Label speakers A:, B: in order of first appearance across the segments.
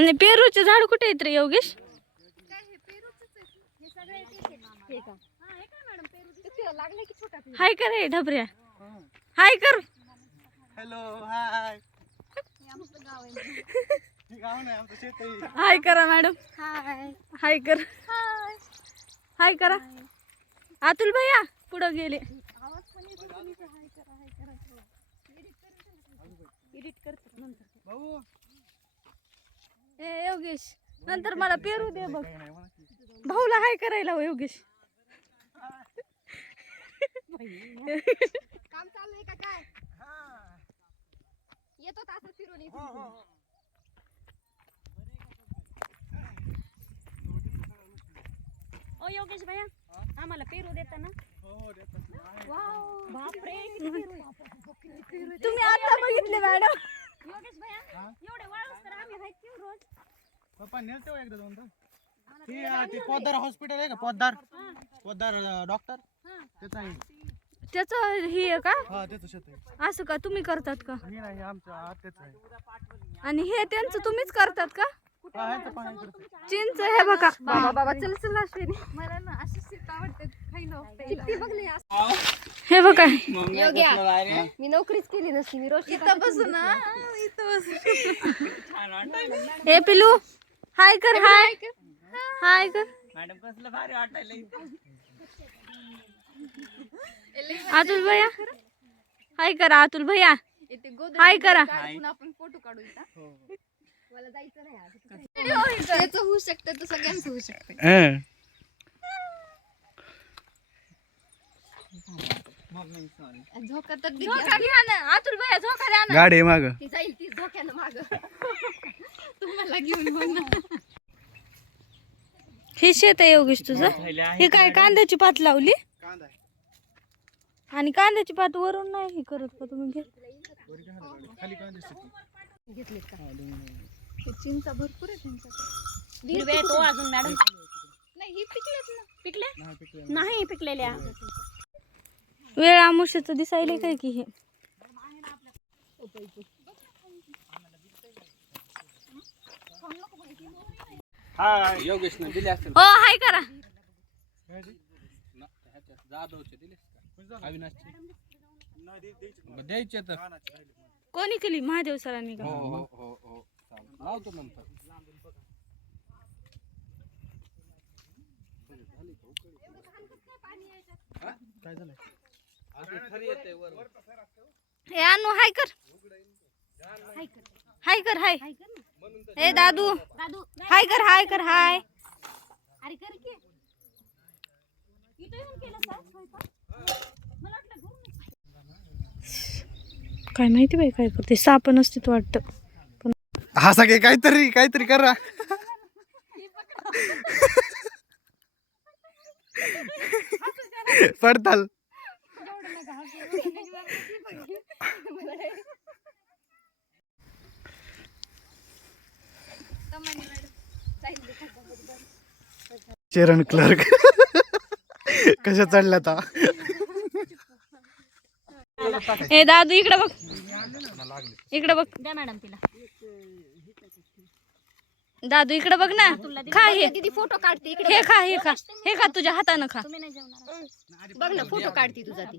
A: आणि पेरूचे झाड कुठे आहेत रे योगेश? हाय कर रे ढबऱ्या. हाय कर.
B: Hello hi.
A: हाय करा मॅडम. हाय कर. हाय करा. अतुल भैया पुढं गेले.
B: भाऊ
A: ए योगेश नंतर मला पेरू दे बघ. भाऊला हाय करायला हो योगेश.
C: काम चाललंय का काय? येतो तासात फिरून इथे.
D: ओ योगेश भैया आम्हाला पेरू देता ना?
B: हो.
D: बापरे किती पेरू आहे.
A: तुम्ही आता बघितले मॅडम.
D: योगेश भैया एवढे वाळूस तर आम्ही आहेत की रोज?
B: पप्पा नेलते हो एकदा दोन ती अं, ती पोद्दार हॉस्पिटल आहे का? पोद्दार. पोद्दार डॉक्टर त्याचं आहे.
A: त्याचं ही आहे का?
B: हा त्याचं शेत आहे.
A: असं का? तुम्ही करतात का?
B: मी नाही आमच्या आत्याचं आहे.
A: आणि हे त्यांचं तुम्हीच करतात का?
B: हा ह्यांचं पण आहे. इकडचं.
A: चिंच हे बघा.
C: बाबा बाबा चल चल अश्विनी मला ना अशी सीट आवडते
A: हे बघा.
C: योग्या मी नोकरीच केली नसती मी रोज इथं बसून
A: हे पिलू हाय कर हाय. हाय कर. अतुल भैया हाय करा अतुल भैया. हाय करा.
C: आपण फोटो काढू इथं. मला जायचं नाही होऊ शकतं तर सगळ्यांचं होऊ शकतं. झोका तर दे
A: झोका घ्या ना अतुल भैया झोका द्या ना
B: गाडी माग
C: ती जाईल ती झोक्यानं माग. तुम्हाला घेऊन हो ना
A: हे शेत आहे योगेश तुझं? हे काय कांद्याची पात लावली? आणि कांद्याची पात वरून नाही हे करत का तुम्ही? घे
B: वरी काय झालं? खाली कांदा दिसते
C: घेतलेत का ते चिंचा भरपूर आहे त्यांच्याकडे
D: अजून मॅडम.
C: नाही ही पिकलेत ना.
D: पिकले
B: नाही पिकले?
D: नाही पिकलेल्या.
A: वेळ आमुष्याचं दिसायले काय की हे?
E: योगेशने दिले असेल
A: हो हाय करा.
E: जाधवचे दिले अविनाशचे. द्यायचे तर.
A: कोणी केली? महादेव सरांनी का?
E: हो हो हो हो. चालेल. लावतो नंतर.
B: काय झालं
A: हे आणू हाय कर. हाय कर. हाय हे दादू.
D: दादू
A: हाय कर हाय कर हाय.
D: अरे कर की.
A: काय माहिती बाई काय करते. साप नसते वाटतं.
B: हा सगळे काहीतरी काहीतरी करा. पडताल. चरण क्लर्क. कशा चढल्या आता?
A: हे दादू इकडे बघ. इकडे बघ.
D: द्या मॅडम तिला
A: दादू इकडे बघ ना. खा हे.
C: दीदी फोटो काढते इकडे
A: हे खा हे खा. हे खा तुझ्या हातानं खा.
D: तुम्ही नाही जेवणार
C: बघ ना फोटो काढते तुझा ती.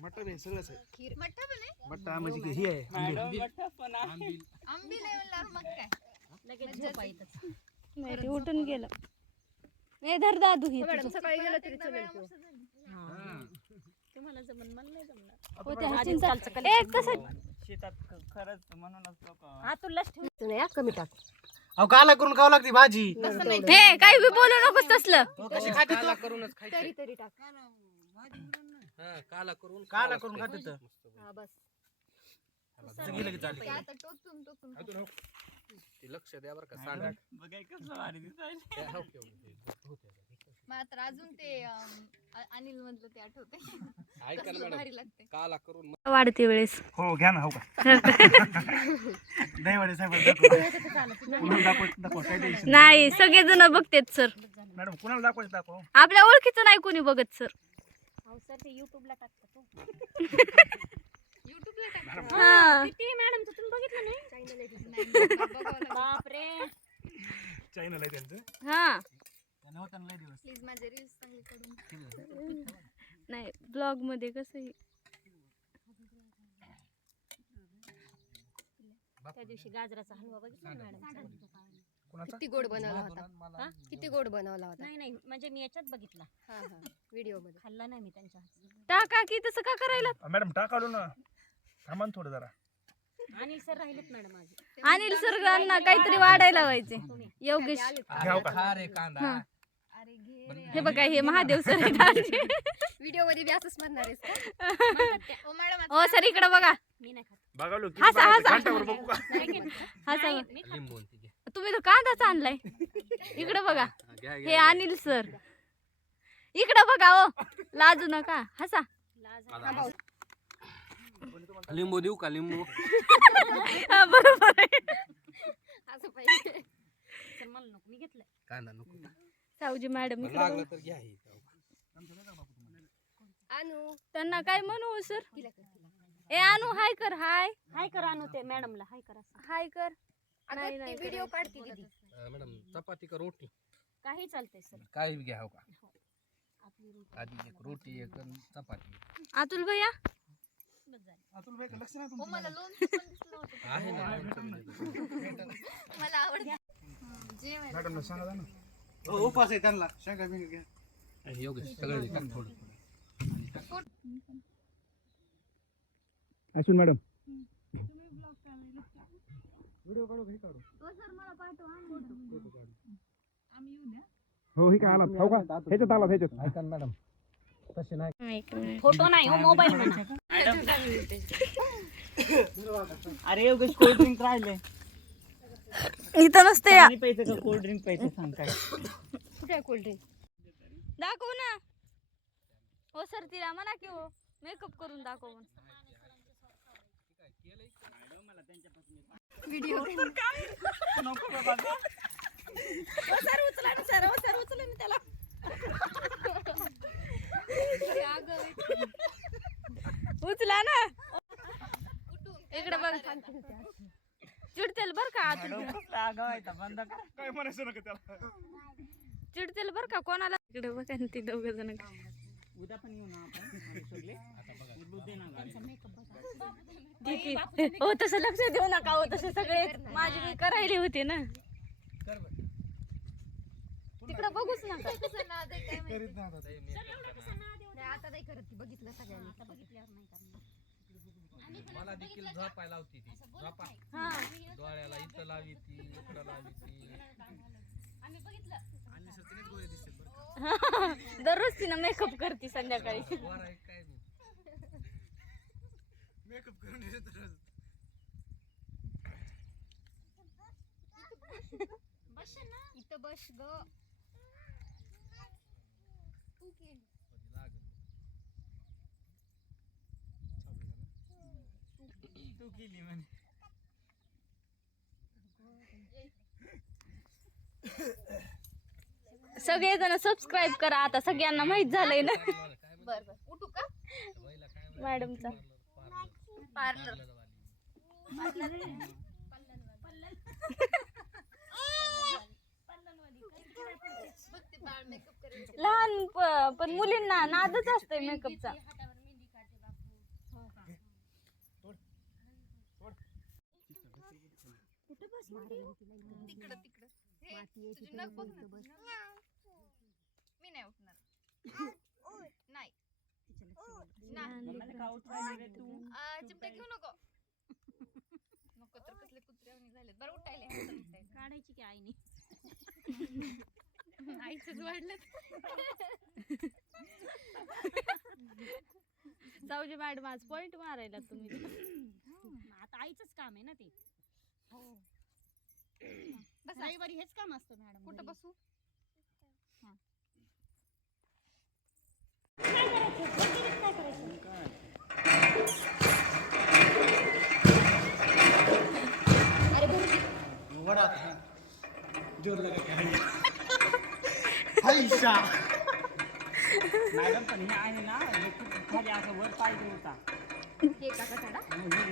B: मटण आहे सगळंच आहे
C: खीर. मठ्ठा पण आहे?
B: मट्टा म्हणजे हे आहे आंबील.
C: आंबी नाही म्हणल्यावर मग काय?
D: लगेच झोपा
A: नाही ते उठून गेलं. हे धर दादू ही.
C: मॅडम सकाळी गेलं तरी चालेल तो.
D: तुम्हाला जमन मला नाही जमणार.
A: होत्या ए कसं
D: आतुरलाच ठेव
C: तू नाही हा, कमी टाक.
B: अहो काला करून खावं लागते भाजी.
A: हे काही बी बोलू नकोस तसलं.
B: कशी खाते तू?
E: करूनच खायचं.
C: तरी तरी टाक.
E: हा काला करून
B: काला करून. खाते तर.
C: हा बस.
B: सगळी लगेच झाली.
C: ते आता टोचून टोचून
E: ते लक्ष द्या बरं का सांगा. ते केवढं ते होतं आता.
C: मला तर अजून ते अनिल मधलं ते आठवते भारी लागते
E: काला करून
A: वाढते वेळेस
B: हो घ्या ना हो का दहीवडे साहेब
A: नाही सगळेजण बघतेत सर
B: मॅडम कुणाला दाखवायचं दाखव
A: आपल्या ओळखीचं नाही कोणी बघत सर
D: सर ते युट्यूबला टाकतात हो.
C: युट्यूबला टाक
A: हा
D: किती मॅडम तुम्ही बघितलं नाही
C: नाही, बघावं लागेल.
D: बापरे
B: चॅनल आहे त्यांचं
A: हा
B: त्यांना होतं ना लय दिवस.
C: प्लीज माझे रील्स चांगले करून
A: नाही ब्लॉगमध्ये कसं
D: त्या दिवशी गाजराचा हलवा बघितला ना मॅडम
C: किती गोड बनवला होता. किती गोड बनवला होता.
D: नाही नाही म्हणजे मी याच्यात बघितला.
C: हा हा. व्हिडिओमध्ये
D: खाल्ला नाही मी त्यांच्या हातचा.
A: टाका की तसं का करायला?
B: मॅडम टाकालो ना थांबा थोडं जरा.
D: अनिल सर राहिलेत मॅडम माझे
A: अनिल काहीतरी वाढायला व्हायचे योगेश.
B: घ्याव का?
E: खा रे कांदा.
A: हा. हे बघा हे महादेव सर.
C: व्हिडिओमध्ये बी असंच म्हणणार आहेस का? ओ मॅडम
A: हो सर इकडे बघा.
D: मी नाही
A: हसा, हसा. हा. तुम्ही तो कांदाच आणलाय? इकडे बघा.
E: हा.
A: अनिल सर. इकडे बघा ओ. लाजू नका. हसा.
E: लिंबू देऊ का लिंबू?
A: हा, बरोबर आहे.
C: असं पाहिजे.
E: कांदा नको.
A: सावजी मॅडम
E: लागलं. तर घ्या हे.
C: आणू
A: त्यांना काय म्हणू सर
C: तिला
A: ए आणू हाय कर हाय.
D: हाय करा आणू ते मॅडमला हाय करा असं.
A: हाय कर. नाही,
C: अगं
A: नाही
C: ती व्हिडिओ. काढते दीदी.
E: अं, मॅडम चपाती का रोटी.
D: काही चालतंय सर
E: काय बी घ्या हो का?
D: आपली रोटी.
E: आधी एक रोटी एक चपाती.
A: अतुल भैया?
D: बस झाली.
B: अतुल भाई लक्ष नाही
C: हो मला लोणचं पण दिसलं होतं.
E: आहे ना लोणचं देतो.
C: मला आवडतं.
B: मॅडम सांगा ना. हो उपास आहे त्यांना. घ्या.
E: हे योगेश सगळं टाक थोडं.
B: अश्विन मॅडम. हो ही काय आला हो का? ह्याच्यात आला ह्याच्यात.
E: ऐका मॅडम तसे नाही
D: फोटो नाही हो मोबाईल
F: अरे योगेश कोल्ड ड्रिंक राहिले.
A: इथं नसते या.
F: प्यायचं का कोल्ड ड्रिंक प्यायचं सांग काय?
C: कुठे आहे कोल्ड्रिंक
A: दाखव ना. हो सर तिला म्हणा की हो. मेकअप करून दाखव.
C: व्हिडिओ
A: हो. सर उचला ना सर. हो सर उचला ना त्याला. उचला ना. इकडे बघ. चिडतेल बर का
F: बंद
B: काय म्हणायचं नका त्याला?
A: चिडतेल बर का कोणाला? इकडे बघा ना ती दोघ जण.
F: उद्या पण येऊ ना आपण ना
A: हो तसं लक्ष देऊ नका हो तसे सगळे माझी मी करायली होती ना. तिकडे बघूच नका.
B: नाही आता.
C: नाही, करत बघितलं सगळ्यांनी.
D: बघितल्यावर नाही करणार.
E: मला देखील झोपायला होती ती. झोपा.
A: हा.
E: डोळ्याला इथं लावी ती इकडं लावी ती.
A: दररोज तिनं मेकअप करते संध्याकाळी.
E: आहे काय नाही
B: मेकअप करून येत रोज.
C: इथं बस ग तू की
E: कधी लागेल
F: तू केली म्हणे.
A: सगळेजण सबस्क्राईब करा आता सगळ्यांना माहीत झालंय ना.
C: बर बर उठू का
A: मॅडमचा.
C: पार्लर
A: लहान प- पण मुलींना नादच असतंय मेकअपचा
C: तिकडं तिकडं. हे, तुझी नख बघ ना. मी नाही उठणार. नाही. नाही.
F: मम्मीला का उठवायला रे तू?
C: आ, चिमटा घेऊ नको. नको तर कसले कुत्रे झाले बरं उठायले हातात उठायले.
D: काढायची की आईने?
C: आईचंच वाढलं
D: सावजी मॅडम आज पॉइंट मारायला तुम्ही.
C: आता आईचंच काम आहे ना ते.
G: बस.
C: रविवारी हेच काम असतं मॅडम
G: कुठं बसू? अरे बरं
B: वडा. जोर लगा क्या हैशा
F: मॅडम पण हे आहे ना हे खूप खाली असं वर पाहिजे होता.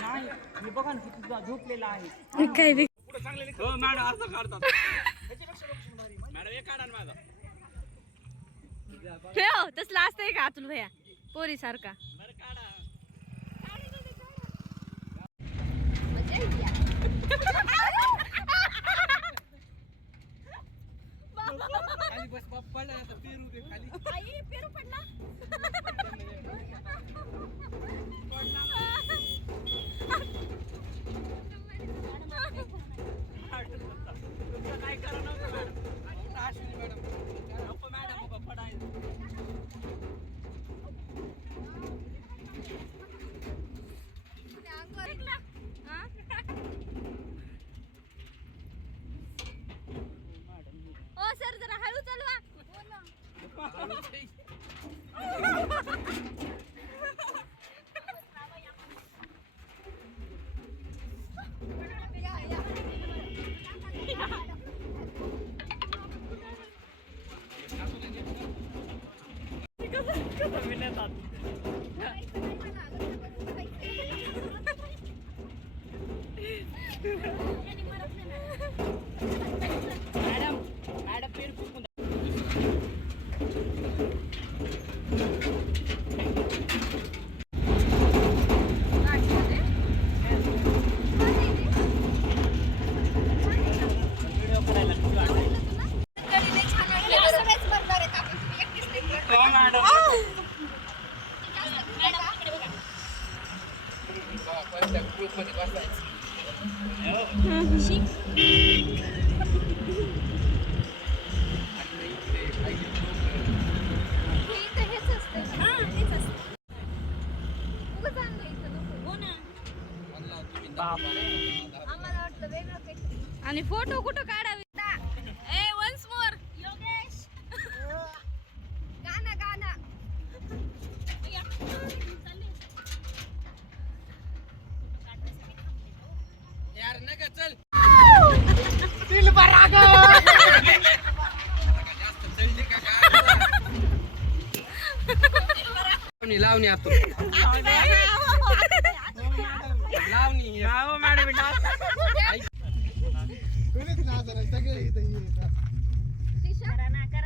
F: नाही हे बघा ना किती झोपलेला आहे.
D: काय
E: हो मॅडम असं काढतात. मॅडम हे काढा ना माझा.
D: ठेव तसला असतंय का अतुल भैया पोरी सारखा
G: मजा येते
E: खाली बस पप्पा आता पेरू दे खाली.
D: आई पेरू पडला.
G: Thank you.
D: आणि फोटो कुठं काढावे? ए वन्स मोर
C: योगेश.
G: गाणं गाणं.
E: यार नका चल. लावणी लावणी आतून? लावणी.
F: हो मॅडम
B: कोणीच ना जरा सगळे इथं हे येतात.
C: करा ना करा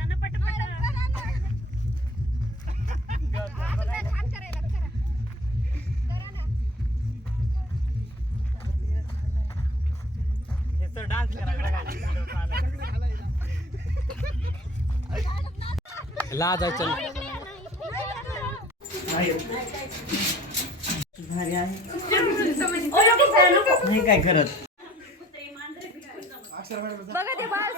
C: ना पटपट
G: छान करायला करा करा ना
F: हे सर डान्स करायला व्हिडिओ चालू
E: लाजायचं
F: भारी आहे नाही काय करत?
D: बघा ते बाळ.